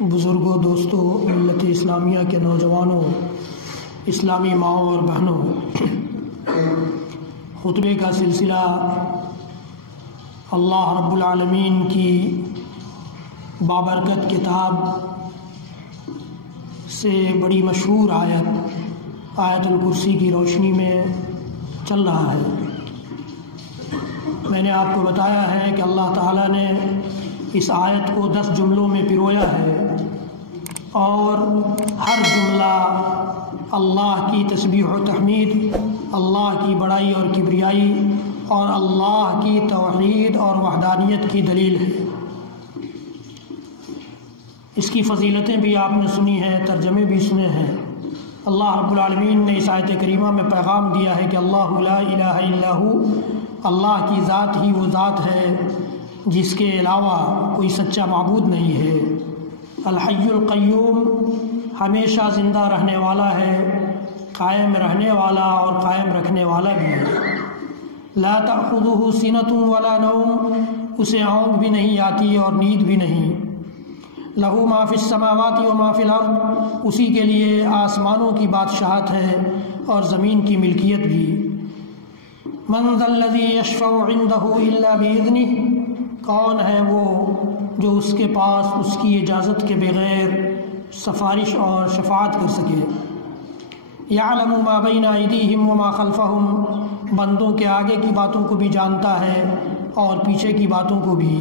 بزرگوں، دوستوں، ملت اسلامیہ کے نوجوانوں، اسلامی ماؤں اور بہنوں، خطبے کا سلسلہ اللہ رب العالمین کی بابرکت کتاب سے بڑی مشہور آیت الکرسی کی روشنی میں چل رہا ہے۔ میں نے آپ کو بتایا ہے کہ اللہ تعالیٰ نے اس آیت کو 10 جملوں میں پرویا ہے، اور ہر جملہ اللہ کی تسبیح و تحمید، اللہ کی بڑائی اور کبریائی اور اللہ کی توحید اور وحدانیت کی دلیل ہے۔ اس کی فضیلتیں بھی آپ نے سنی ہیں، ترجمے بھی سنے ہیں۔ اللہ رب العالمین نے اس آیت کریمہ میں پیغام دیا ہے کہ اللہ لا الہ الا ہو، اللہ کی ذات ہی وہ ذات ہے جس کے علاوہ کوئی سچا معبود نہیں ہے۔ الحی القیوم، ہمیشہ زندہ رہنے والا ہے، قائم رہنے والا اور قائم رکھنے والا بھی ہے۔ لا تأخذہ سنۃ ولا نوم، اسے اونگ بھی نہیں آتی اور نیند بھی نہیں۔ لہ ما فی السماوات و ما فی الارض، اسی کے لیے آسمانوں کی بادشاہت ہے اور زمین کی ملکیت بھی۔ من ذا الذی یشفع عندہ الا باذنہ، کون ہے وہ جو اس کے پاس اس کی اجازت کے بغیر سفارش اور شفاعت کر سکے۔ یعلم ما بین ایدیہم وما خلفہم، بندوں کے آگے کی باتوں کو بھی جانتا ہے اور پیچھے کی باتوں کو بھی۔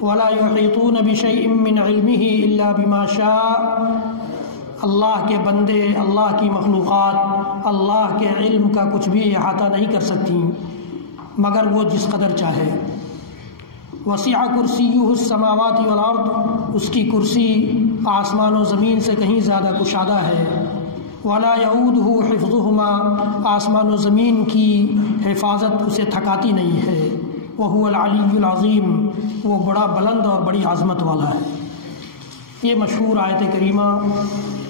ولا یحیطون بشیء من علمہ الا بما شاء، اللہ کے بندے، اللہ کی مخلوقات اللہ کے علم کا کچھ بھی احاطہ نہیں کر سکتی مگر وہ جس قدر چاہے۔ وسع کرسیہ السماوات والارض، اس کی کرسی آسمان و زمین سے کہیں زیادہ کشادہ ہے۔ ولا یعودہ حفظہما، آسمان و زمین کی حفاظت اسے تھکاتی نہیں ہے۔ وہو العلی العظیم، وہ بڑا بلند اور بڑی عظمت والا ہے۔ یہ مشہور آیت کریمہ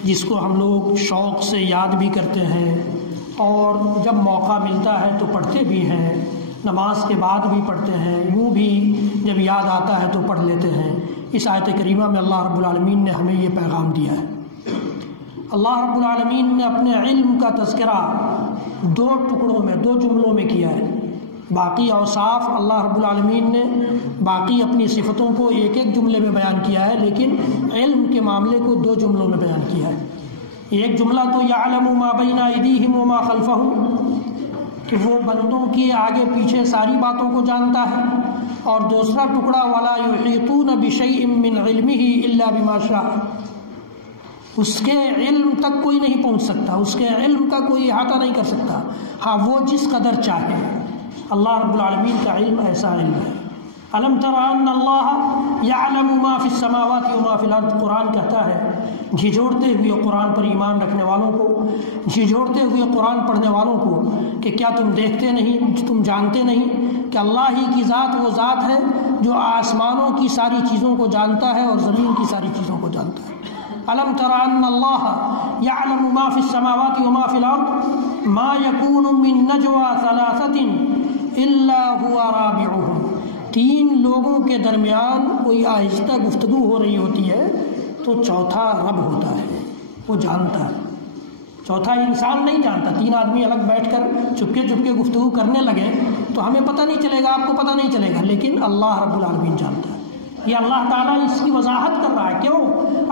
جس کو ہم لوگ شوق سے یاد بھی کرتے ہیں اور جب موقع ملتا ہے تو پڑھتے بھی ہیں، نماز کے بعد بھی پڑھتے ہیں، یوں بھی جب یاد آتا ہے تو پڑھ لیتے ہیں۔ اس آیت کریمہ میں اللہ رب العالمین نے ہمیں یہ پیغام دیا ہے۔ اللہ رب العالمین نے اپنے علم کا تذکرہ 2 ٹکڑوں میں، 2 جملوں میں کیا ہے۔ باقی اوصاف اللہ رب العالمین نے باقی اپنی صفتوں کو ایک جملے میں بیان کیا ہے، لیکن علم کے معاملے کو 2 جملوں میں بیان کیا ہے۔ ایک جملہ تو یعلم ما بین ایدیہم وما خلفہم، کہ وہ بندوں کے آگے پیچھے ساری باتوں کو جانتا ہے، اور دوسرا ٹکڑا ولا یحیطون بشیء من علمہ الا بما شاء، اس کے علم تک کوئی نہیں پہنچ سکتا، اس کے علم کا کوئی احاطہ نہیں کر سکتا، ہاں وہ جس قدر چاہے۔ اللہ رب العالمین کا علم ایسا علم ہے۔ الم تر ان اللہ یعلم ما فی السماوات و ما فی الارض، قرآن کہتا ہے جھنجھوڑتے ہوئے قرآن پر ایمان رکھنے والوں کو، جھنجھوڑتے ہوئے قرآن پڑھنے والوں کو کہ کیا تم دیکھتے نہیں، تم جانتے نہیں کہ اللہ ہی کی ذات وہ ذات ہے جو آسمانوں کی ساری چیزوں کو جانتا ہے اور زمین کی ساری چیزوں کو جانتا ہے۔ الم تر ان اللہ یعلم ما فی السماوات و ما فی الارض ما یکون من نجوى ثلاثة الا هو رابعهم، 3 لوگوں کے درمیان کوئی آہستہ گفتگو ہو رہی ہوتی ہے تو چوتھا رب ہوتا ہے، وہ جانتا ہے۔ چوتھا انسان نہیں جانتا۔ 3 آدمی الگ بیٹھ کر چپکے چپکے گفتگو کرنے لگے تو ہمیں پتہ نہیں چلے گا، آپ کو پتہ نہیں چلے گا، لیکن اللہ رب العالمین جانتا ہے۔ یہ اللہ تعالیٰ اس کی وضاحت کر رہا ہے، کیوں؟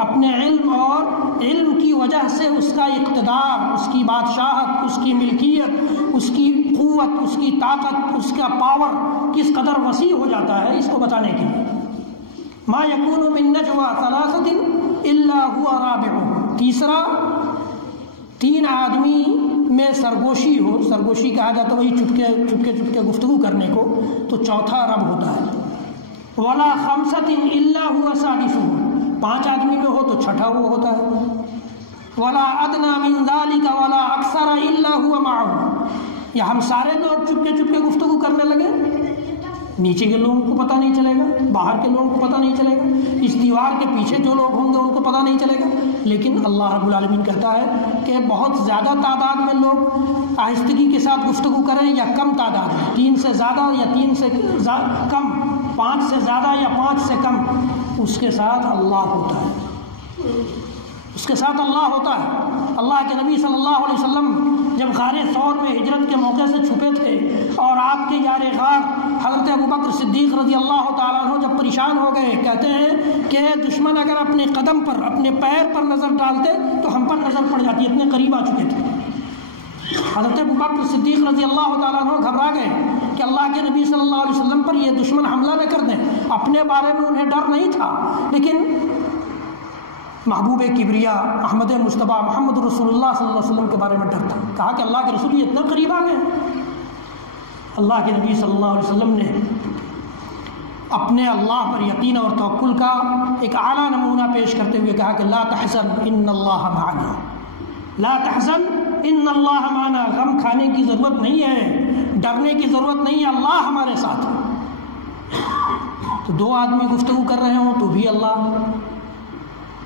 اپنے علم اور علم کی وجہ سے اس کا اقتدار، اس کی بادشاہت، اس کی ملکیت، اس کی قوت، اس کی طاقت، اس کا پاور کس قدر وسیع ہو جاتا ہے، اس کو بتانے کے لیے۔ ما یکون من نجوى ثلاثة الا هو رابعهم، تیسرا 3 آدمی میں سرگوشی ہو، سرگوشی کہا جاتا ہے وہی چپکے گفتگو کرنے کو، تو چوتھا رب ہوتا ہے۔ ولا 5 الا هو سادسهم، 5 آدمی میں ہو تو چھٹا وہ ہوتا ہے۔ ولا ادنى من ذلك ولا اکثر الا هو معهم، یا ہم سارے لوگ چپکے گفتگو کرنے لگے، نیچے کے لوگوں کو پتہ نہیں چلے گا، باہر کے لوگوں کو پتہ نہیں چلے گا، اس دیوار کے پیچھے جو لوگ ہوں گے ان کو پتہ نہیں چلے گا، لیکن اللہ رب العالمین کہتا ہے کہ بہت زیادہ تعداد میں لوگ آہستگی کے ساتھ گفتگو کریں یا کم تعداد میں، 3 سے زیادہ یا 3 سے کم، 5 سے زیادہ یا 5 سے کم، اس کے ساتھ اللہ ہوتا ہے۔ اس کے ساتھ اللہ ہوتا ہے۔ اللہ کے نبی صلی اللہ علیہ وسلم جب غار ثور میں ہجرت کے موقع سے چھپے تھے اور آپ کے یار غار حضرت ابوبکر صدیق رضی اللہ تعالیٰ عنہ جب پریشان ہو گئے، کہتے ہیں کہ دشمن اگر اپنے قدم پر، اپنے پیر پر نظر ڈالتے تو ہم پر نظر پڑ جاتی، اتنے قریب آ چکے تھے۔ حضرت ابوبکر صدیق رضی اللہ تعالیٰ عنہ گھبرا گئے کہ اللہ کے نبی صلی اللہ علیہ وسلم پر یہ دشمن حملہ نہ کر دیں۔ اپنے بارے میں انہیں ڈر نہیں تھا، لیکن محبوب کبریا احمد مصطفیٰ محمد رسول اللہ صلی اللہ علیہ وسلم کے بارے میں ڈر تھا۔ کہا کہ اللہ کے رسول یہ اتنا قریب آ گئے۔ اللہ کے نبی صلی اللہ علیہ وسلم نے اپنے اللہ پر یقین اور توکل کا ایک اعلیٰ نمونہ پیش کرتے ہوئے کہا کہ لا تحزن ان اللہ معنا، لا تحزن ان اللہ معنا، غم کھانے کی ضرورت نہیں ہے، ڈرنے کی ضرورت نہیں ہے، اللہ ہمارے ساتھ ہے۔ تو دو آدمی گفتگو کر رہے ہوں تو بھی اللہ،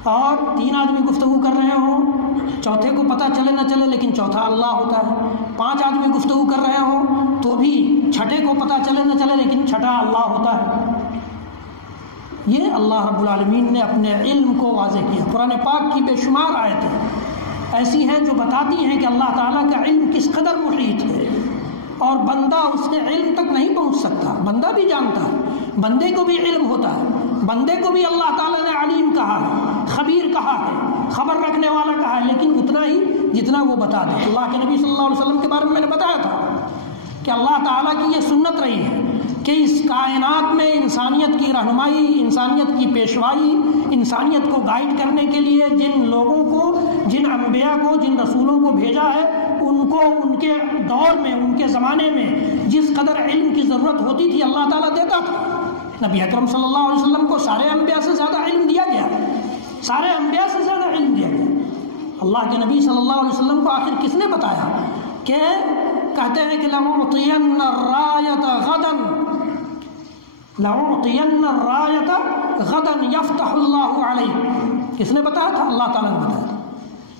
اور تین آدمی گفتگو کر رہے ہوں، چوتھے کو پتہ چلے نہ چلے لیکن چوتھا اللہ ہوتا ہے۔ پانچ آدمی گفتگو کر رہے ہوں تو بھی چھٹے کو پتہ چلے نہ چلے لیکن چھٹا اللہ ہوتا ہے۔ یہ اللہ رب العالمین نے اپنے علم کو واضح کیا۔ قرآن پاک کی بے شمار آیتیں ایسی ہیں جو بتاتی ہیں کہ اللہ تعالیٰ کا علم کس قدر محیط ہے، اور بندہ اس کے علم تک نہیں پہنچ سکتا۔ بندہ بھی جانتا ہے، بندے کو بھی علم ہوتا ہے، بندے کو بھی اللہ تعالیٰ نے علیم کہا ہے، خبیر کہا ہے، خبر رکھنے والا کہا ہے، لیکن اتنا ہی جتنا وہ بتا دے۔ اللہ کے نبی صلی اللہ علیہ وسلم کے بارے میں میں نے بتایا تھا کہ اللہ تعالیٰ کی یہ سنت رہی ہے کہ اس کائنات میں انسانیت کی رہنمائی، انسانیت کی پیشوائی، انسانیت کو گائیڈ کرنے کے لیے جن لوگوں کو، جن انبیاء کو، جن رسولوں کو بھیجا ہے، ان کو ان کے دور میں، ان کے زمانے میں جس قدر علم کی ضرورت ہوتی تھی اللہ تعالیٰ دیتا تھا۔ نبی اکرم صلی اللہ علیہ وسلم کو سارے انبیاء سے زیادہ علم دیا گیا، سارے انبیاء سے زیادہ علم دیا گیا۔ اللہ کے نبی صلی اللہ علیہ وسلم کو آخر کس نے بتایا کہ کہتے ہیں کہ لَأُعْطِيَنَّ الرَّایَةَ غَدًا، لَأُعْطِيَنَّ الرَّایَةَ غَدًا يَفْتَحُ اللَّهُ عَلَيْهِ، کس نے بتایا تھا؟ اللہ تعالیٰ نے بتایا تھا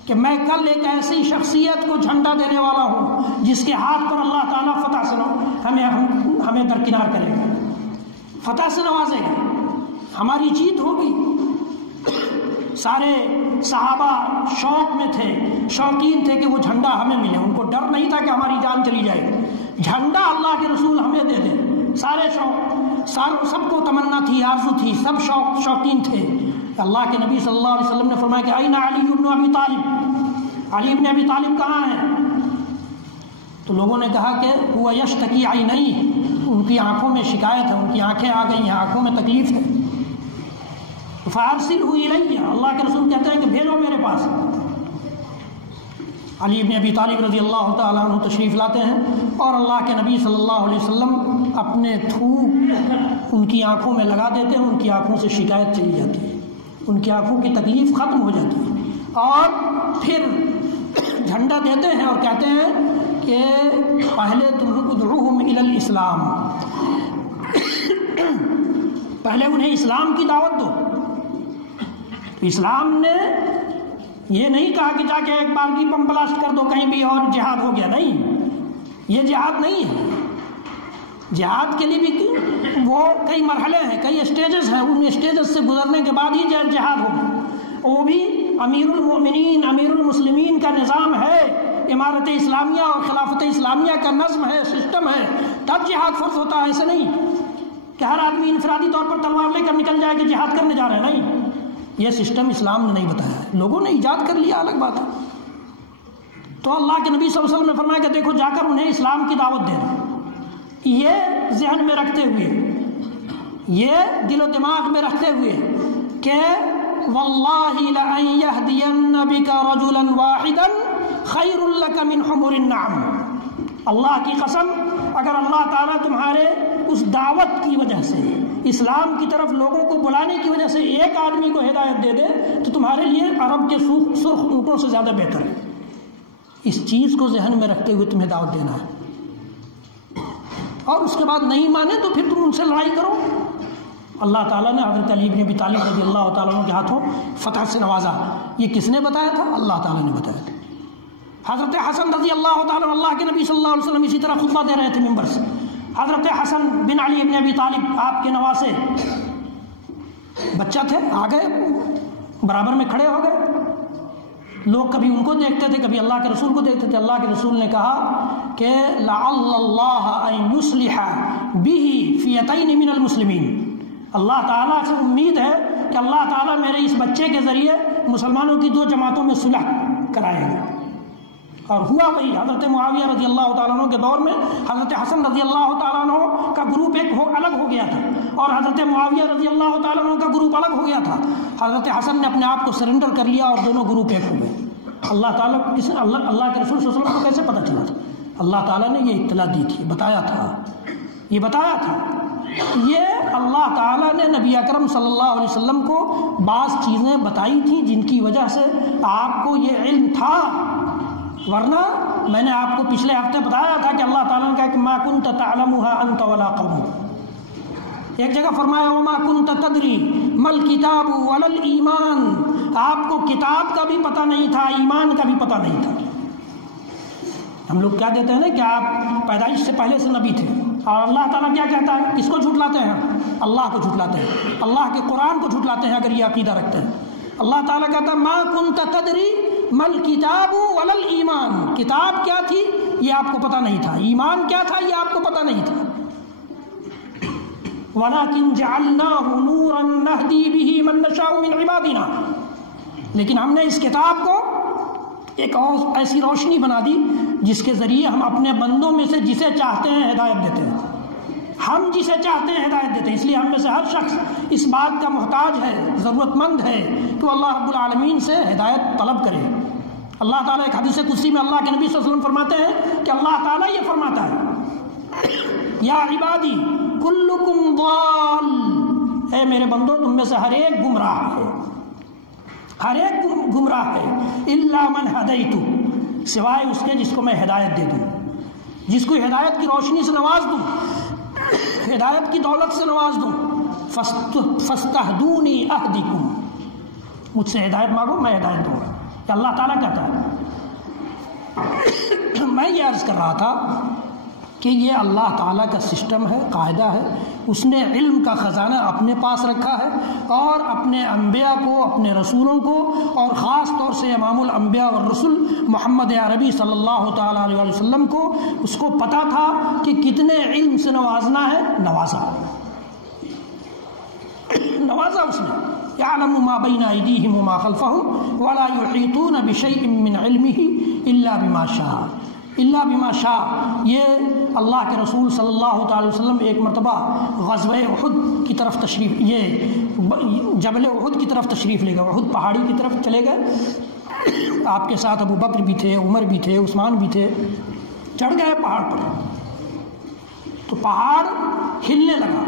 کہ میں کل ایک ایسی شخصیت کو جھنڈا دینے والا ہوں جس کے ہاتھ پر اللہ تعالیٰ فتح سے ہمیں درکنار کرے گا، فتح سے نوازے گا، ہماری جیت ہوگی۔ سارے صحابہ شوق میں تھے، شوقین تھے کہ وہ جھنڈا ہمیں ملے، ان کو ڈر نہیں تھا کہ ہماری جان چلی جائے، جھنڈا اللہ کے رسول ہمیں دے دیں۔ سارے سب کو تمنا تھی، آرزو تھی، سب شوقین تھے۔ اللہ کے نبی صلی اللہ علیہ وسلم نے فرمایا کہ اين علی بن ابی طالب، علی بن ابی طالب کہاں ہیں؟ تو لوگوں نے کہا کہ وہ یشتکی عینیہ، ان کی آنکھوں میں شکایت ہے، ان کی آنکھیں آ گئی ہیں، آنکھوں میں تکلیف ہے۔ فارسلہ الی، اللہ کے رسول کہتے ہیں کہ بھیجو میرے پاس۔ علی بن ابی طالب رضی اللہ تعالیٰ عنہ تشریف لاتے ہیں اور اللہ کے نبی صلی اللہ علیہ وسلم اپنے تھوک ان کی آنکھوں میں لگا دیتے ہیں، ان کی آنکھوں سے شکایت چلی جاتی ہے، ان کی آنکھوں کی تکلیف ختم ہو جاتی ہے، اور پھر جھنڈا دیتے ہیں اور کہتے ہیں کہ پہلے تم ادعوہم الی الاسلام، پہلے انہیں اسلام کی دعوت دو۔ اسلام نے یہ نہیں کہا کہ جا کے ایک بار کی بم بلاسٹ کر دو کہیں بھی اور جہاد ہو گیا، نہیں، یہ جہاد نہیں ہے۔ جہاد کے لیے بھی وہ کئی مرحلے ہیں، کئی اسٹیجز ہیں، ان اسٹیجز سے گزرنے کے بعد ہی جہاد ہوگا۔ وہ بھی امیر المؤمنین، امیر المسلمین کا نظام ہے، امارت اسلامیہ اور خلافت اسلامیہ کا نظم ہے، سسٹم ہے، تب جہاد فرض ہوتا ہے۔ ایسے نہیں کہ ہر آدمی انفرادی طور پر تلوار لے کر نکل جائے کہ جہاد کرنے جا رہے ہیں، نہیں، یہ سسٹم اسلام نے نہیں بتایا ہے، لوگوں نے ایجاد کر لیا، الگ بات ہے۔ تو اللہ کے نبی صلی اللہ علیہ وسلم نے فرمایا کہ دیکھو جا کر انہیں اسلام کی دعوت دینا، یہ ذہن میں رکھتے ہوئے، یہ دل و دماغ میں رکھتے ہوئے کہ واللہ لأن یہدین بک رجلا واحدا خیر لک من حمر النعم، اللہ کی قسم اگر اللہ تعالیٰ تمہارے اس دعوت کی وجہ سے، اسلام کی طرف لوگوں کو بلانے کی وجہ سے ایک آدمی کو ہدایت دے دے تو تمہارے لیے عرب کے سرخ اونٹوں سے زیادہ بہتر ہے۔ اس چیز کو ذہن میں رکھتے ہوئے تمہیں دعوت دینا ہے، اور اس کے بعد نہیں مانے تو پھر تم ان سے لڑائی کرو۔ اللہ تعالیٰ نے حضرت علی بن ابی طالب رضی اللہ تعالیٰ عنہ کے ہاتھوں فتح سے نوازا۔ یہ کس نے بتایا تھا؟ اللہ تعالیٰ نے بتایا تھا۔ حضرت حسن رضی اللہ تعالیٰ عنہ، اللہ کے نبی صلی اللہ علیہ وسلم اسی طرح خطبہ دے رہے تھے ممبر سے، حضرت حسن بن علی بن ابی طالب آپ کے نواسے بچہ تھے، آ گئے برابر میں کھڑے ہو گئے. لوگ کبھی ان کو دیکھتے تھے، کبھی اللہ کے رسول کو دیکھتے تھے. اللہ کے رسول نے کہا کہ لعل اللہ ان یصلح بہ فئتین من المسلمین، اللہ تعالیٰ سے امید ہے کہ اللہ تعالیٰ میرے اس بچے کے ذریعے مسلمانوں کی دو جماعتوں میں صلح کرائے گا. اور ہوا وہی. حضرت معاویہ رضی اللہ تعالیٰ عنہ کے دور میں حضرت حسن رضی اللہ تعالیٰ عنہ کا گروپ الگ ہو گیا تھا، اور حضرت معاویہ رضی اللہ تعالیٰ عنہ کا گروپ الگ ہو گیا تھا. حضرت حسن نے اپنے آپ کو سرنڈر کر لیا اور دونوں گروپ ایک ہو گئے. اللہ تعالیٰ اللہ کے رسول صلی اللہ علیہ وسلم کو کیسے پتہ چلا تھا؟ اللہ تعالیٰ نے یہ اطلاع دی تھی، بتایا تھا. یہ اللہ تعالیٰ نے نبی اکرم صلی اللہ علیہ وسلم کو بعض چیزیں بتائی تھیں جن کی وجہ سے آپ کو یہ علم تھا. ورنہ میں نے آپ کو پچھلے ہفتے بتایا تھا کہ اللہ تعالیٰ نے کہا کہ ما کنت تعلمها انت ولا قومک. ایک جگہ فرمایا وما کنت تدری مل کتاب ولا الایمان، آپ کو کتاب کا بھی پتہ نہیں تھا، ایمان کا بھی پتہ نہیں تھا. ہم لوگ کیا دیتے ہیں نا کہ آپ پیدائش سے پہلے سے نبی تھے، اور اللہ تعالیٰ کیا کہتا ہے؟ کس کو جھٹلاتے ہیں؟ اللہ کو جھٹلاتے ہیں، اللہ کے قرآن کو جھٹلاتے ہیں اگر یہ عقیدہ رکھتے ہیں. اللہ تعالیٰ کہتا ہے ما کنت تدری مل کتاب ولا الایمان، کتاب کیا تھی یہ آپ کو پتہ نہیں تھا، ایمان کیا تھا یہ آپ کو پتہ نہیں تھا. وَلَكِنْ جَعَلْنَاهُ نُورًا نَهْدِي بِهِ مَن نَّشَاءُ مِنْ عِبَادِنَا، لیکن ہم نے اس کتاب کو ایک اور ایسی روشنی بنا دی جس کے ذریعے ہم اپنے بندوں میں سے جسے چاہتے ہیں ہدایت دیتے ہیں. ہم جسے چاہتے ہیں ہدایت دیتے ہیں. اس لیے ہم میں سے ہر شخص اس بات کا محتاج ہے، ضرورت مند ہے کہ وہ اللہ رب العالمین سے ہدایت طلب کرے. اللہ تعالیٰ ایک حدیث قدسی میں اللہ کے نبی صلی اللہ علیہ وسلم فرماتے ہیں کہ اللہ تعالیٰ یہ فرماتا ہے یا عبادی کلکم ضال، اے میرے بندو تم میں سے ہر ایک گمراہ ہے، ہر ایک گمراہ ہے، الا من ہدیت، سوائے اس کے جس کو میں ہدایت دے دوں، جس کو ہدایت کی روشنی سے نواز دوں، ہدایت کی دولت سے نواز دوں. فاستہدونی اہدکم، مجھ سے ہدایت مانگو میں ہدایت دوں گا. کہ اللہ تعالیٰ کہتا ہے. میں یہ عرض کر رہا تھا کہ یہ اللہ تعالیٰ کا سسٹم ہے، قاعدہ ہے. اس نے علم کا خزانہ اپنے پاس رکھا ہے، اور اپنے انبیاء کو، اپنے رسولوں کو، اور خاص طور سے امام الانبیاء والرسل محمد عربی صلی اللہ تعالیٰ علیہ وسلم کو اس کو پتہ تھا کہ کتنے علم سے نوازنا ہے. نوازا اس نے. یعلم ما بین ایدیہم وما خلفہم ولا یحیطون بشیء من علمہ الا بما شاء، الا بما شاء. یہ اللہ کے رسول صلی اللہ تعالی وسلم ایک مرتبہ غزوہ احد کی طرف تشریف، یہ جبل احد کی طرف تشریف لے گئے، احد پہاڑی کی طرف چلے گئے. آپ کے ساتھ ابو بکر بھی تھے، عمر بھی تھے، عثمان بھی تھے. چڑھ گئے پہاڑ پر تو پہاڑ ہلنے لگا.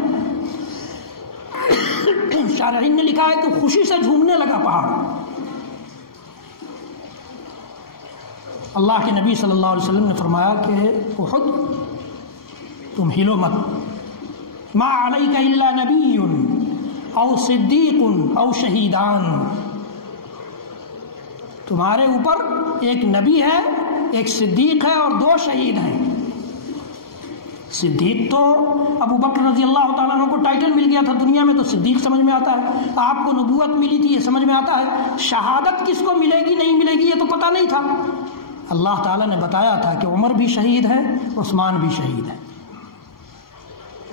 شارحین نے لکھا ہے کہ خوشی سے جھومنے لگا پہاڑ. اللہ کے نبی صلی اللہ علیہ وسلم نے فرمایا کہ احد تم ہلو مت، ما علیک الا نبی او صدیق او شہیدان، تمہارے اوپر ایک نبی ہے، ایک صدیق ہے، اور دو شہید ہیں. صدیق تو ابو بکر رضی اللہ تعالیٰ عنہ کو ٹائٹل مل گیا تھا دنیا میں، تو صدیق سمجھ میں آتا ہے. آپ کو نبوت ملی تھی، یہ سمجھ میں آتا ہے. شہادت کس کو ملے گی نہیں ملے گی یہ تو پتہ نہیں تھا. اللہ تعالیٰ نے بتایا تھا کہ عمر بھی شہید ہے، عثمان بھی شہید ہے.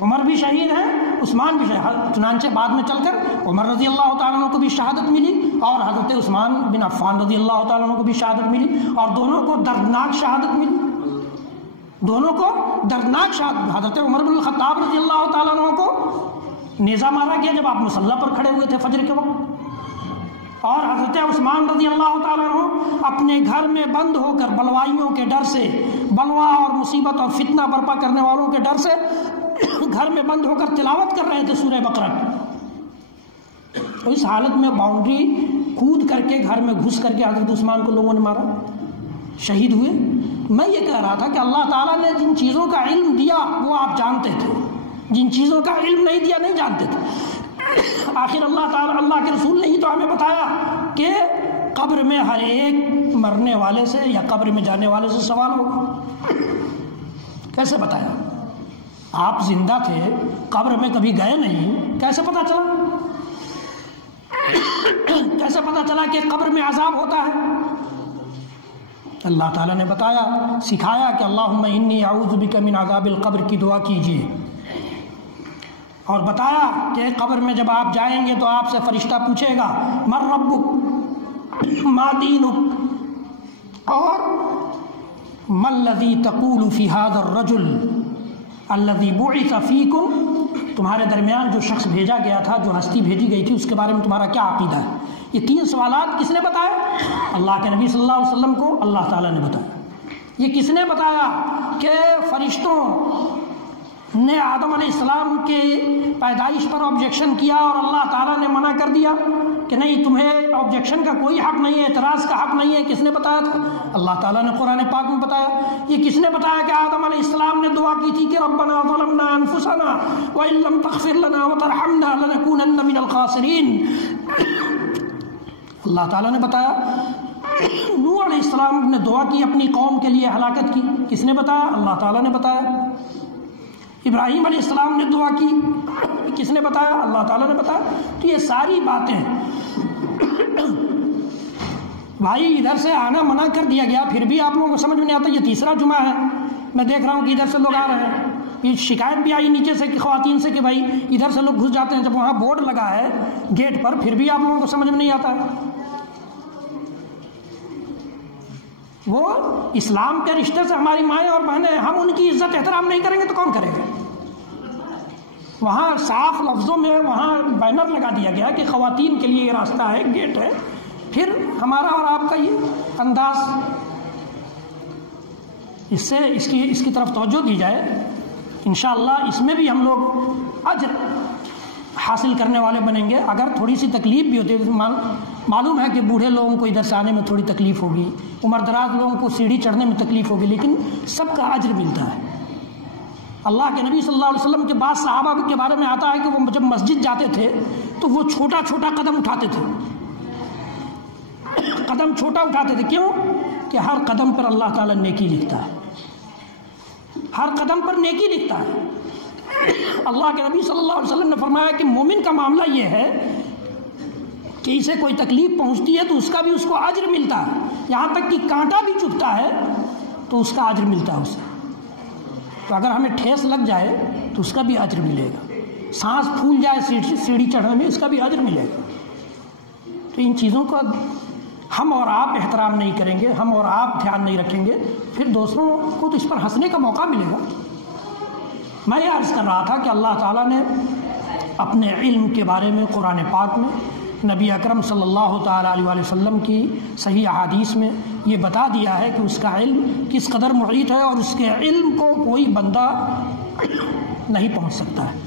عمر بھی شہید ہے، عثمان بھی شہید. چنانچہ بعد میں چل کر عمر رضی اللہ تعالیٰ عنہ کو بھی شہادت ملی، اور حضرت عثمان بن عفان رضی اللہ تعالیٰ عنہ کو بھی شہادت ملی، اور دونوں کو دردناک شہادت ملی. دونوں کو دردناک شہادت. حضرت عمر بن الخطاب رضی اللہ تعالیٰ عنہ کو نیزہ مارا گیا جب آپ مصلی پر کھڑے ہوئے تھے فجر کے وقت، اور حضرت عثمان رضی اللہ تعالیٰ عنہ اپنے گھر میں بند ہو کر بلوائیوں کے ڈر سے، بلوا اور مصیبت اور فتنہ برپا کرنے والوں کے ڈر سے گھر میں بند ہو کر تلاوت کر رہے تھے سورہ بقرہ. اس حالت میں باؤنڈری کود کر کے گھر میں گھس کر کے حضرت عثمان کو لوگوں نے مارا، شہید ہوئے. میں یہ کہہ رہا تھا کہ اللہ تعالیٰ نے جن چیزوں کا علم دیا وہ آپ جانتے تھے، جن چیزوں کا علم نہیں دیا نہیں جانتے تھے. آخر اللہ تعالیٰ، اللہ کے رسول نے ہی تو ہمیں بتایا کہ قبر میں ہر ایک مرنے والے سے یا قبر میں جانے والے سے سوال ہوگا. کیسے بتایا؟ آپ زندہ تھے، قبر میں کبھی گئے نہیں، کیسے پتا چلا؟ کیسے پتہ چلا کہ قبر میں عذاب ہوتا ہے؟ اللہ تعالیٰ نے بتایا، سکھایا کہ اللہم انی اعوذ بک من عذاب القبر کی دعا کیجیے، اور بتایا کہ قبر میں جب آپ جائیں گے تو آپ سے فرشتہ پوچھے گا من ربک ما دینک، اور ما الذی تقول فی ھذا الرجل الذی بعث فیکم، تمہارے درمیان جو شخص بھیجا گیا تھا، جو ہستی بھیجی گئی تھی، اس کے بارے میں تمہارا کیا عقیدہ ہے؟ یہ 3 سوالات کس نے بتایا؟ اللہ کے نبی صلی اللہ علیہ وسلم کو اللہ تعالیٰ نے بتایا۔ یہ کس نے بتایا؟ کہ فرشتوں نے آدم علیہ السلام کے پیدائش پر آبجیکشن کیا اور اللہ تعالیٰ نے منع کر دیا کہ نہیں، تمہیں آبجیکشن کا کوئی حق نہیں ہے، اعتراض کا حق نہیں ہے۔ کس نے بتایا تھا؟ اللہ تعالیٰ نے قرآن پاک میں بتایا۔ یہ کس نے بتایا کہ آدم علیہ السلام نے دعا کی تھی کہ ربنا ظلمنا انفسنا وان لم تغفر لنا وترحمنا لنکونن من الخاسرین؟ اللہ تعالیٰ نے بتایا۔ نوح علیہ السلام نے دعا کی اپنی قوم کے لیے ہلاکت کی، کس نے بتایا؟ اللہ تعالیٰ نے بتایا۔ ابراہیم علیہ السلام نے دعا کی، کس نے بتایا؟ اللہ تعالیٰ نے بتایا۔ تو یہ ساری باتیں بھائی ادھر سے آنا منع کر دیا گیا، پھر بھی آپ لوگوں کو سمجھ میں نہیں آتا۔ یہ تیسرا جمعہ ہے، میں دیکھ رہا ہوں کہ ادھر سے لوگ آ رہے ہیں۔ یہ شکایت بھی آئی نیچے سے کہ خواتین سے کہ بھائی ادھر سے لوگ گھس جاتے ہیں، جب وہاں بورڈ لگا ہے گیٹ پر، پھر بھی آپ لوگوں کو سمجھ میں نہیں آتا ہے۔ وہ اسلام کے رشتے سے ہماری مائیں اور بہنیں، ہم ان کی عزت احترام نہیں کریں گے تو کون کرے گا؟ وہاں صاف لفظوں میں وہاں بینر لگا دیا گیا کہ خواتین کے لیے یہ راستہ ہے، گیٹ ہے، پھر ہمارا اور آپ کا یہ انداز، اس کی طرف توجہ دی جائے، انشاءاللہ اس میں بھی ہم لوگ اجر حاصل کرنے والے بنیں گے۔ اگر تھوڑی سی تکلیف بھی ہوتی ہے، معلوم ہے کہ بوڑھے لوگوں کو ادھر سے آنے میں تھوڑی تکلیف ہوگی، عمر دراز لوگوں کو سیڑھی چڑھنے میں تکلیف ہوگی، لیکن سب کا اجر ملتا ہے۔ اللہ کے نبی صلی اللہ علیہ وسلم کے بعد صحابہ کے بارے میں آتا ہے کہ وہ جب مسجد جاتے تھے تو وہ چھوٹا چھوٹا قدم اٹھاتے تھے، قدم چھوٹا اٹھاتے تھے۔ کیوں؟ کہ ہر قدم پر اللہ تعالیٰ نیکی لکھتا ہے، ہر قدم پر نیکی لکھتا ہے۔ اللہ کے نبی صلی اللہ علیہ وسلم نے فرمایا کہ مومن کا معاملہ یہ ہے کہ اسے کوئی تکلیف پہنچتی ہے تو اس کا بھی اس کو اجر ملتا ہے، یہاں تک کہ کانٹا بھی چبھتا ہے تو اس کا اجر ملتا ہے اسے۔ تو اگر ہمیں ٹھیس لگ جائے تو اس کا بھی اجر ملے گا، سانس پھول جائے سیڑھی چڑھنے میں، اس کا بھی اجر ملے گا۔ تو ان چیزوں کا ہم اور آپ احترام نہیں کریں گے، ہم اور آپ دھیان نہیں رکھیں گے، پھر دوسروں کو تو اس پر ہنسنے کا موقع ملے گا۔ میں یہ عرض کر رہا تھا کہ اللہ تعالیٰ نے اپنے علم کے بارے میں قرآن پاک میں، نبی اکرم صلی اللہ تعالیٰ علیہ وآلہ وسلم کی صحیح احادیث میں یہ بتا دیا ہے کہ اس کا علم کس قدر محیط ہے، اور اس کے علم کو کوئی بندہ نہیں پہنچ سکتا ہے،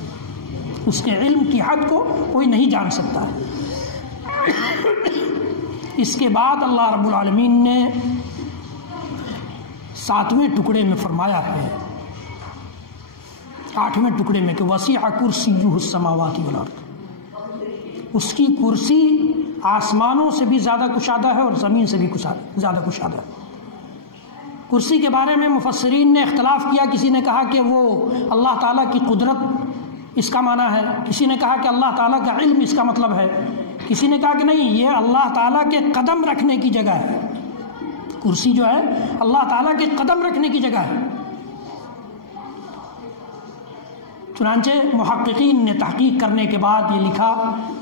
اس کے علم کی حد کو کوئی نہیں جان سکتا ہے۔ اس کے بعد اللہ رب العالمین نے 7ویں ٹکڑے میں فرمایا ہے، 8ویں ٹکڑے میں کہ وسیع کرسیہ السماوات والارض، اس کی کرسی آسمانوں سے بھی زیادہ کشادہ ہے اور زمین سے بھی زیادہ کشادہ ہے۔ کرسی کے بارے میں مفسرین نے اختلاف کیا، کسی نے کہا کہ وہ اللہ تعالیٰ کی قدرت اس کا معنی ہے، کسی نے کہا کہ اللہ تعالیٰ کا علم اس کا مطلب ہے، کسی نے کہا کہ نہیں، یہ اللہ تعالیٰ کے قدم رکھنے کی جگہ ہے، کرسی جو ہے اللہ تعالیٰ کے قدم رکھنے کی جگہ ہے۔ چنانچہ محققین نے تحقیق کرنے کے بعد یہ لکھا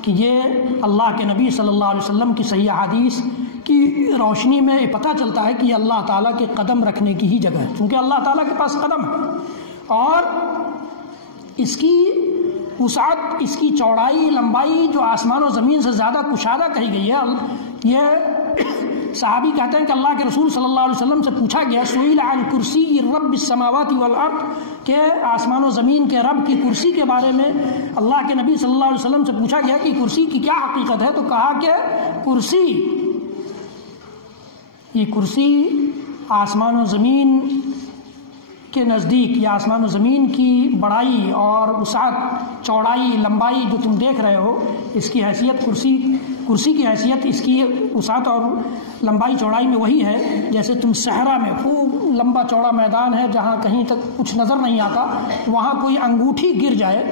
کہ یہ اللہ کے نبی صلی اللہ علیہ وسلم کی صحیح حدیث کی روشنی میں پتہ چلتا ہے کہ یہ اللہ تعالیٰ کے قدم رکھنے کی ہی جگہ ہے، چونکہ اللہ تعالیٰ کے پاس قدم ہے، اور اس کی وسعت، اس کی چوڑائی لمبائی جو آسمان و زمین سے زیادہ کشادہ کہی گئی ہے۔ یہ صحابی کہتے ہیں کہ اللہ کے رسول صلی اللہ علیہ وسلم سے پوچھا گیا، سئل عن کرسی رب السماوات والارض، کہ آسمان و زمین کے رب کی کرسی کے بارے میں اللہ کے نبی صلی اللہ علیہ وسلم سے پوچھا گیا کہ کرسی کی کیا حقیقت ہے، تو کہا کہ کرسی، یہ کرسی آسمان و زمین کے نزدیک، یا آسمان و زمین کی بڑائی اور وسعت، چوڑائی لمبائی جو تم دیکھ رہے ہو، اس کی حیثیت کرسی کی حیثیت اس کی وسعت اور لمبائی چوڑائی میں وہی ہے جیسے تم صحرا میں خوب لمبا چوڑا میدان ہے جہاں کہیں تک کچھ نظر نہیں آتا، وہاں کوئی انگوٹھی گر جائے،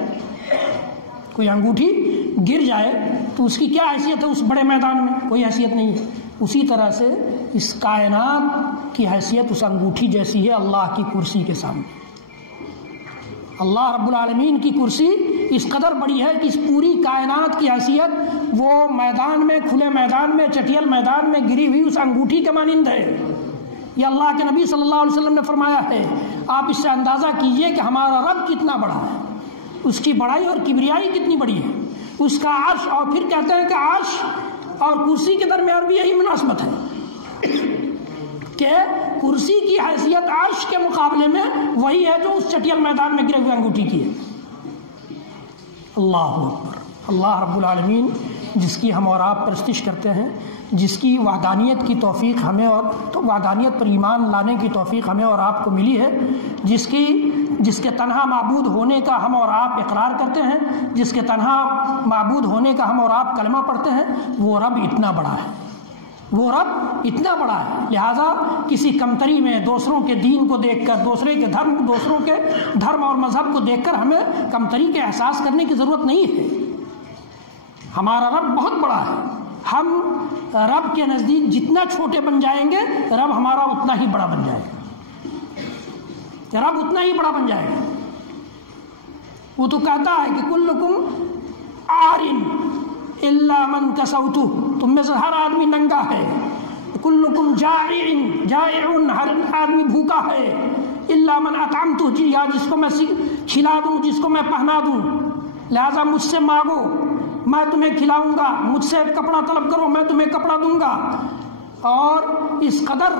کوئی انگوٹھی گر جائے تو اس کی کیا حیثیت ہے اس بڑے میدان میں؟ کوئی حیثیت نہیں ہے۔ اسی طرح سے اس کائنات کی حیثیت اس انگوٹھی جیسی ہے اللہ کی کرسی کے سامنے۔ اللہ رب العالمین کی کرسی اس قدر بڑی ہے کہ اس پوری کائنات کی حیثیت وہ میدان میں، کھلے میدان میں، چٹیل میدان میں گری ہوئی اس انگوٹھی کے مانند ہے۔ یہ اللہ کے نبی صلی اللہ علیہ وسلم نے فرمایا ہے۔ آپ اس سے اندازہ کیجئے کہ ہمارا رب کتنا بڑا ہے، اس کی بڑائی اور کبریائی کتنی بڑی ہے، اس کا عرش، اور پھر کہتے ہیں کہ عرش اور کرسی کے درمیان بھی یہی مناسبت ہے کہ کرسی کی حیثیت عرش کے مقابلے میں وہی ہے جو اس چٹیل میدان میں گرے ہوئے انگوٹھی کی ہے۔ اللہ اکبر۔ اللہ رب العالمین جس کی ہم اور آپ پرستش کرتے ہیں، جس کی وحدانیت کی توفیق ہمیں اور تو وحدانیت پر ایمان لانے کی توفیق ہمیں اور آپ کو ملی ہے، جس کے تنہا معبود ہونے کا ہم اور آپ اقرار کرتے ہیں، جس کے تنہا معبود ہونے کا ہم اور آپ کلمہ پڑھتے ہیں، وہ رب اتنا بڑا ہے، وہ رب اتنا بڑا ہے۔ لہٰذا کسی کمتری میں دوسروں کے دین کو دیکھ کر، دوسروں کے دھرم اور مذہب کو دیکھ کر ہمیں کمتری کے احساس کرنے کی ضرورت نہیں ہے۔ ہمارا رب بہت بڑا ہے۔ ہم رب کے نزدیک جتنا چھوٹے بن جائیں گے، رب ہمارا اتنا ہی بڑا بن جائے گا، رب اتنا ہی بڑا بن جائے گا۔ وہ تو کہتا ہے کہ کلکم عارٍ الا من کسوتہ، تم میں سے ہر آدمی ننگا ہے۔ کلکم جائع، ہر آدمی بھوکا ہے۔ الا من اطعمتہ، یا جس کو میں کھلا دوں، جس کو میں پہنا دوں۔ لہذا مجھ سے مانگو، میں تمہیں کھلاؤں گا، مجھ سے کپڑا طلب کرو، میں تمہیں کپڑا دوں گا۔ اور اس قدر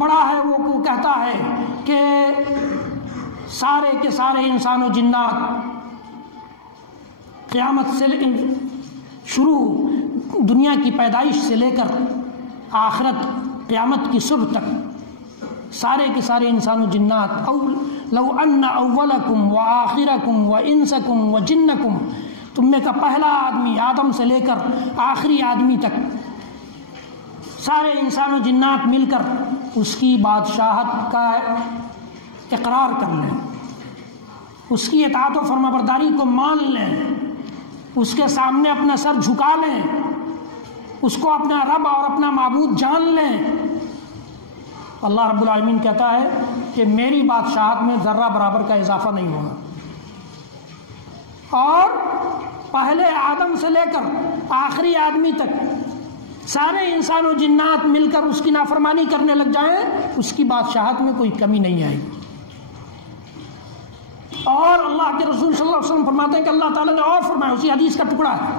بڑا ہے وہ کہتا ہے کہ سارے کے سارے انسان و جنات قیامت سے شروع، دنیا کی پیدائش سے لے کر آخرت قیامت کی صبح تک، سارے کے سارے انسان و جنات، لو ان اولکم وآخرکم وانسکم وجنکم، تم میں کا پہلا آدمی آدم سے لے کر آخری آدمی تک سارے انسان و جنات مل کر اس کی بادشاہت کا اقرار کر لیں، اس کی اطاعت و فرمانبرداری کو مان لیں، اس کے سامنے اپنا سر جھکا لیں، اس کو اپنا رب اور اپنا معبود جان لیں۔ اللہ رب العالمین کہتا ہے کہ میری بادشاہت میں ذرہ برابر کا اضافہ نہیں ہوگا، اور پہلے آدم سے لے کر آخری آدمی تک سارے انسان و جنات مل کر اس کی نافرمانی کرنے لگ جائیں، اس کی بادشاہت میں کوئی کمی نہیں آئے گی۔ اور اللہ کے رسول صلی اللہ علیہ وسلم فرماتے ہیں کہ اللہ تعالیٰ نے اور فرمایا، اسی حدیث کا ٹکڑا ہے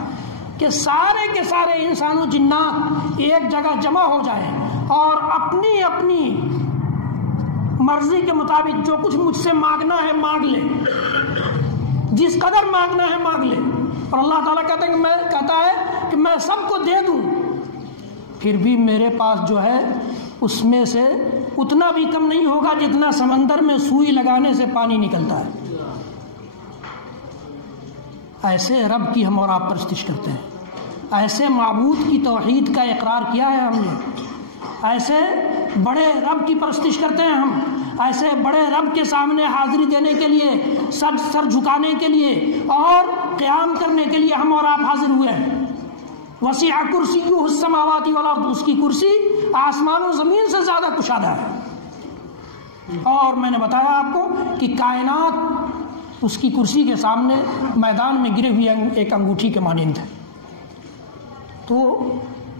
کہ سارے کے سارے انسان و جنات ایک جگہ جمع ہو جائیں اور اپنی اپنی مرضی کے مطابق جو کچھ مجھ سے مانگنا ہے مانگ لے، جس قدر مانگنا ہے مانگ لے، اور اللہ تعالیٰ کہتا ہے کہ میں سب کو دے دوں، پھر بھی میرے پاس جو ہے اس میں سے اتنا بھی کم نہیں ہوگا جتنا سمندر میں سوئی لگانے سے پانی نکلتا ہے۔ ایسے رب کی ہم اور آپ پرستش کرتے ہیں، ایسے معبود کی توحید کا اقرار کیا ہے ہم نے، ایسے بڑے رب کی پرستش کرتے ہیں ہم، ایسے بڑے رب کے سامنے حاضری دینے کے لیے، سر جھکانے کے لیے اور قیام کرنے کے لیے ہم اور آپ حاضر ہوئے ہیں۔ وسیع کرسیہ السماوات والارض، اس کی کرسی آسمان و زمین سے زیادہ کشادہ ہے، اور میں نے بتایا آپ کو کہ کائنات اس کی کرسی کے سامنے میدان میں گرے ہوئے ایک انگوٹھی کے مانند ہے۔ تو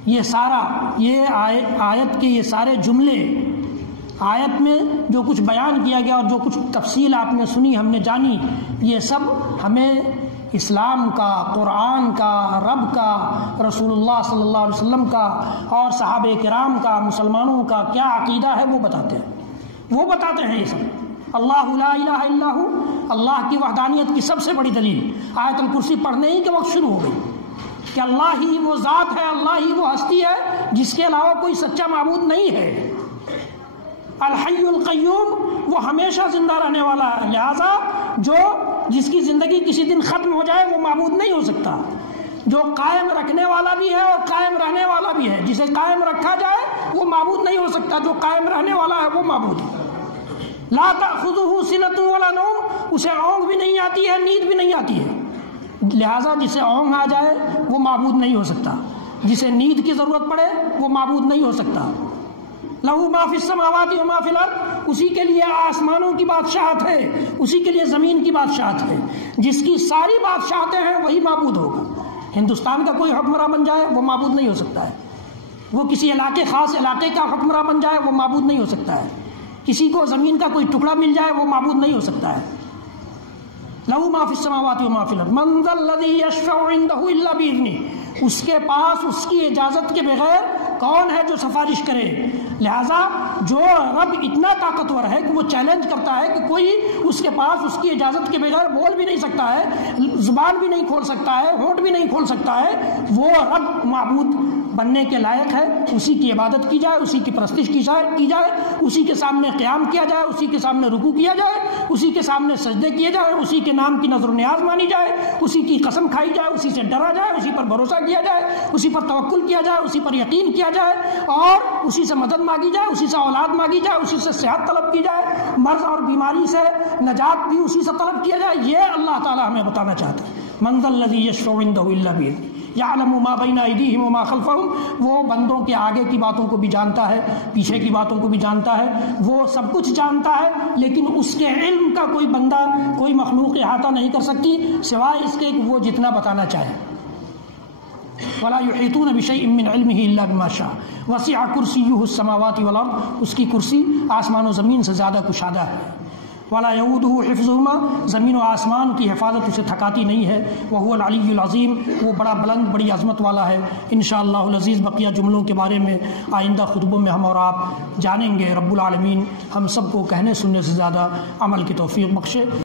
یہ سارا، یہ آیت کے یہ سارے جملے، آیت میں جو کچھ بیان کیا گیا اور جو کچھ تفصیل آپ نے سنی، ہم نے جانی، یہ سب ہمیں اسلام کا، قرآن کا، رب کا، رسول اللہ صلی اللہ علیہ وسلم کا اور صحابہ کرام کا، مسلمانوں کا کیا عقیدہ ہے وہ بتاتے ہیں، وہ بتاتے ہیں یہ سب۔ اللہ لا الہ الا ہو، اللہ کی وحدانیت کی سب سے بڑی دلیل آیت الکرسی پڑھنے ہی کے وقت شروع ہو گئی کہ اللہ ہی وہ ذات ہے، اللہ ہی وہ ہستی ہے جس کے علاوہ کوئی سچا معبود نہیں ہے۔ الحی القیوم، وہ ہمیشہ زندہ رہنے والا ہے، لہذا جس کی زندگی کسی دن ختم ہو جائے وہ معبود نہیں ہو سکتا۔ جو قائم رکھنے والا بھی ہے اور قائم رہنے والا بھی ہے، جسے قائم رکھا جائے وہ معبود نہیں ہو سکتا، جو قائم رہنے والا ہے وہ معبود ہے۔ لا تأخذہ سنۃ ولا نوم، اسے اونگ بھی نہیں آتی ہے، نیند بھی نہیں آتی ہے۔ لہٰذا جسے اونگ آ جائے وہ معبود نہیں ہو سکتا، جسے نیند کی ضرورت پڑے وہ معبود نہیں ہو سکتا۔ لہو ما فی السماوات و ما فی الارض، اسی کے لیے آسمانوں کی بادشاہت ہے، اسی کے لیے زمین کی بادشاہت ہے، جس کی ساری بادشاہتیں ہیں وہی معبود ہوگا۔ ہندوستان کا کوئی حکمراں بن جائے وہ معبود نہیں ہو سکتا ہے، وہ کسی خاص علاقے کا حکمراں بن جائے وہ معبود نہیں ہو سکتا ہے، کسی کو زمین کا کوئی ٹکڑا مل جائے وہ معبود نہیں ہو سکتا ہے۔ لہو ما فی السماوات و ما فی الارض من ذا الذی یشفع عندہ الا باذنہ، اس کے پاس اس کی اجازت کے بغیر کون ہے جو سفارش کرے؟ لہذا جو رب اتنا طاقتور ہے کہ وہ چیلنج کرتا ہے کہ کوئی اس کے پاس اس کی اجازت کے بغیر بول بھی نہیں سکتا ہے، زبان بھی نہیں کھول سکتا ہے، ہونٹ بھی نہیں کھول سکتا ہے، وہ رب معبود بننے کے لائق ہے، اسی کی عبادت کی جائے، اسی کی پرستش کی جائے، اسی کے سامنے قیام کیا جائے، اسی کے سامنے رکوع کیا جائے، اسی کے سامنے سجدے کیے جائے، اسی کے نام کی نظر و نیاز مانی جائے، اسی کی قسم کھائی جائے، اسی سے ڈرا جائے، اسی پر بھروسہ کیا جائے، اسی پر توکل کیا جائے، اسی پر یقین کیا جائے، اور اسی سے مدد مانگی جائے، اسی سے اولاد مانگی جائے، اسی سے صحت طلب کی جائے، مرض اور بیماری سے نجات بھی اسی سے طلب کیا جائے۔ یہ اللہ تعالیٰ ہمیں بتانا چاہتا ہے۔ من ذا الذی یشفع عندہ الا باذنہ یعلم ما بین ایدیہم وما خلفہم، وہ بندوں کے آگے کی باتوں کو بھی جانتا ہے، پیچھے کی باتوں کو بھی جانتا ہے، وہ سب کچھ جانتا ہے، لیکن اس کے علم کا کوئی بندہ، کوئی مخلوق احاطہ نہیں کر سکتی سوائے اس کے کہ وہ جتنا بتانا چاہے۔ ولا يحيطون بشيء من علمه الا بما شاء وسع كرسيه السماوات والارض، اس کی کرسی آسمان و زمین سے زیادہ کشادہ ہے۔ ولا يؤوده حفظهما، زمین و آسمان کی حفاظت اسے تھکاتی نہیں ہے۔ وهو العلی العظیم، وہ بڑا بلند بڑی عظمت والا ہے۔ انشاءاللہ العزیز بقیہ جملوں کے بارے میں آئندہ خطبوں میں ہم اور آپ جانیں گے۔ رب العالمین ہم سب کو کہنے سننے سے زیادہ عمل کی توفیق بخشے۔